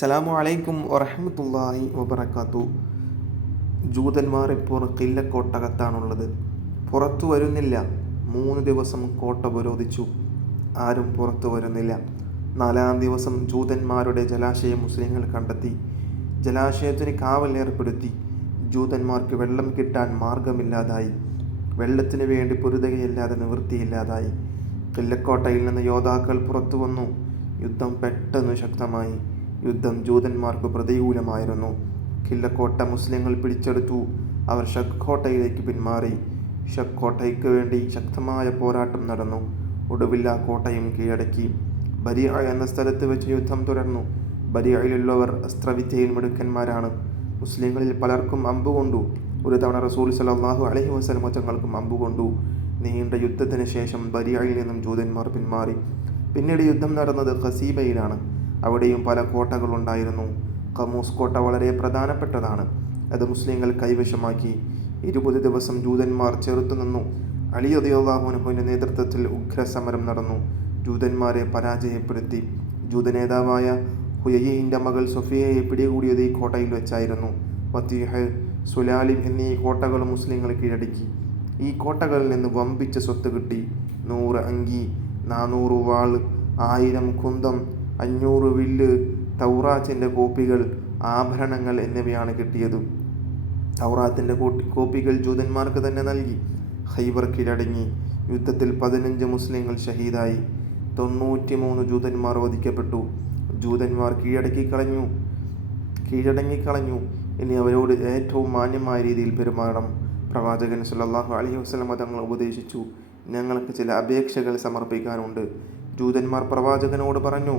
അസ്സലാമു അലൈക്കും വറഹമത്തല്ലാഹി വബർക്കാത്തു ജൂതന്മാർ ഇപ്പോൾ കില്ലക്കോട്ടകത്താണുള്ളത്. പുറത്തു വരുന്നില്ല. മൂന്ന് ദിവസം കോട്ട ഉപരോധിച്ചു ആരും പുറത്തു വരുന്നില്ല. നാലാം ദിവസം ജൂതന്മാരുടെ ജലാശയം മുസ്ലിങ്ങൾ കണ്ടെത്തി. ജലാശയത്തിന് കാവൽ ഏർപ്പെടുത്തി. ജൂതന്മാർക്ക് വെള്ളം കിട്ടാൻ മാർഗമില്ലാതായി വെള്ളത്തിന് വേണ്ടി പൊരുതകയില്ലാതെ നിവൃത്തിയില്ലാതായി. കില്ലക്കോട്ടയിൽ നിന്ന് യോദ്ധാക്കൾ പുറത്തു വന്നു. യുദ്ധം പെട്ടെന്ന് ശക്തമായി. യുദ്ധം ജൂതന്മാർക്ക് പ്രതികൂലമായിരുന്നു. കില്ലക്കോട്ട മുസ്ലിങ്ങൾ പിടിച്ചെടുത്തു. അവർ ഷഖ്കോട്ടയിലേക്ക് പിന്മാറി. ഷഖ്കോട്ടയ്ക്ക് വേണ്ടി ശക്തമായ പോരാട്ടം നടന്നു. ഒടുവിൽ ആ കോട്ടയും കീഴടക്കി. ബരിയ എന്ന സ്ഥലത്ത് വെച്ച് യുദ്ധം തുടർന്നു. ബരിയയിലുള്ളവർ അസ്ത്രവിദ്യയിൽ മിടുക്കന്മാരാണ്. മുസ്ലിങ്ങളിൽ പലർക്കും അമ്പുകൊണ്ടു ഒരു തവണ റസൂൽ സലാഹു അലഹി വസ്ലമ തങ്ങൾക്കും അമ്പുകൊണ്ടു നീണ്ട യുദ്ധത്തിന് ശേഷം ബരിയയിൽ നിന്നും ജൂതന്മാർ പിന്മാറി. പിന്നീട് യുദ്ധം നടന്നത് ഖസീബയിലാണ്. അവിടെയും പല കോട്ടകളുണ്ടായിരുന്നു. കമൂസ് കോട്ട വളരെ പ്രധാനപ്പെട്ടതാണ്. അത് മുസ്ലിങ്ങൾ കൈവശമാക്കി. ഇരുപത് ദിവസം ജൂതന്മാർ ചെറുത്തുനിന്നു അലി അദിയുള്ളാഹുനഹുവിന്റെ നേതൃത്വത്തിൽ ഉഗ്രസമരം നടന്നു. ജൂതന്മാരെ പരാജയപ്പെടുത്തി. ജൂത നേതാവായ ഹുയയിന്റെ മകൾ സൊഫിയയെ പിടികൂടിയത് ഈ കോട്ടയിൽ വെച്ചായിരുന്നു. വത്തീഹ് സുലാലിം എന്നീ കോട്ടകൾ മുസ്ലിങ്ങൾ കീഴടക്കി. ഈ കോട്ടകളിൽ നിന്ന് വമ്പിച്ച സ്വത്ത് കിട്ടി. നൂറ് അങ്കി നാനൂറ് വാൾ ആയിരം കുന്തം അഞ്ഞൂറ് വില്ല് തൗറാത്തിന്റെ കോപ്പികൾ ആഭരണങ്ങൾ എന്നിവയാണ് കിട്ടിയത്. തൗറാത്തിന്റെ കോപ്പികൾ ജൂതന്മാർക്ക് തന്നെ നൽകി. ഹൈബർ കീഴടങ്ങി. യുദ്ധത്തിൽ പതിനഞ്ച് മുസ്ലിങ്ങൾ ഷഹീദായി. തൊണ്ണൂറ്റി മൂന്ന് ജൂതന്മാർ വധിക്കപ്പെട്ടു. ജൂതന്മാർ കീഴടക്കി കളഞ്ഞു കീഴടങ്ങിക്കളഞ്ഞു. ഇനി അവരോട് ഏറ്റവും മാന്യമായ രീതിയിൽ പെരുമാറണം. പ്രവാചകൻ സുല്ലാഹു അലഹി വസ്ലം തങ്ങൾ ഉപദേശിച്ചു. ഞങ്ങൾക്ക് ചില അപേക്ഷകൾ സമർപ്പിക്കാനുണ്ട്. ജൂതന്മാർ പ്രവാചകനോട് പറഞ്ഞു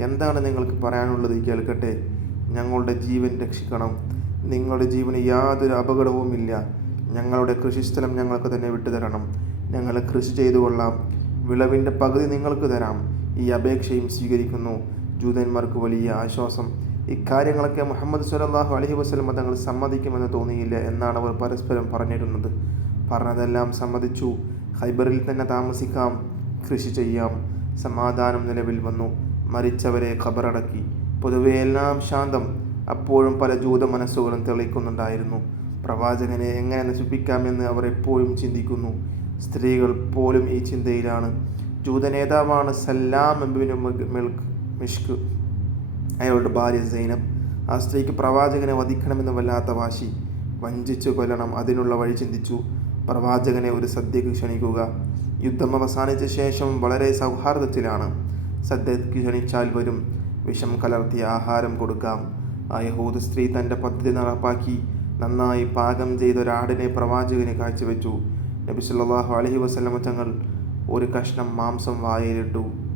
എന്താണ് നിങ്ങൾക്ക് പറയാനുള്ളത്? കേൾക്കട്ടെ. ഞങ്ങളുടെ ജീവൻ രക്ഷിക്കണം. നിങ്ങളുടെ ജീവന് യാതൊരു അപകടവുമില്ല. ഞങ്ങളുടെ കൃഷിസ്ഥലം ഞങ്ങൾക്ക് തന്നെ വിട്ടുതരണം. ഞങ്ങൾ കൃഷി ചെയ്തു കൊള്ളാം. വിളവിന്റെ പകുതി നിങ്ങൾക്ക് തരാം. ഈ അപേക്ഷയും സ്വീകരിക്കുന്നു. ജൂതന്മാർക്ക് വലിയ ആശ്വാസം. ഇക്കാര്യങ്ങളൊക്കെ മുഹമ്മദ് സുലല്ലാഹു അലഹി വസ്ലമ തങ്ങൾ സമ്മതിക്കുമെന്ന് തോന്നിയില്ല എന്നാണ് അവർ പരസ്പരം പറഞ്ഞിരുന്നത്. പറഞ്ഞതെല്ലാം സമ്മതിച്ചു. ഹൈബറിൽ തന്നെ താമസിക്കാം. കൃഷി ചെയ്യാം. സമാധാനം നിലവിൽ വന്നു. മരിച്ചവരെ ഖബറടക്കി. പൊതുവെ എല്ലാം ശാന്തം. അപ്പോഴും പല ജൂത മനസ്സുകളും തെളിയിക്കുന്നുണ്ടായിരുന്നു. പ്രവാചകനെ എങ്ങനെ നശിപ്പിക്കാമെന്ന് അവർ എപ്പോഴും ചിന്തിക്കുന്നു. സ്ത്രീകൾ പോലും ഈ ചിന്തയിലാണ്. ജൂത നേതാവാണ് സല്ലാം എംബിന് മിഷ്ക് അയാളുടെ ഭാര്യ സൈനബ്. ആ സ്ത്രീക്ക് പ്രവാചകനെ വധിക്കണമെന്ന് വല്ലാത്ത വാശി. വഞ്ചിച്ചു കൊല്ലണം അതിനുള്ള വഴി ചിന്തിച്ചു. പ്രവാചകനെ ഒരു സദ്യക്ക് ക്ഷണിക്കുക. യുദ്ധം അവസാനിച്ച ശേഷം വളരെ സൗഹാർദ്ദത്തിലാണ്. സദ്യക്ക് ക്ഷണിച്ചാൽ വരും. വിഷം കലർത്തിയ ആഹാരം കൊടുക്കാം. ആ യഹൂദ സ്ത്രീ തന്റെ പദ്ധതി നടപ്പാക്കി. നന്നായി പാകം ചെയ്ത ഒരാടിനെ പ്രവാചകന് കാഴ്ചവെച്ചു. നബി സല്ലാഹു അലഹി വസ്ലമ തങ്ങൾ ഒരു കഷ്ണം മാംസം വായയിലിട്ടു.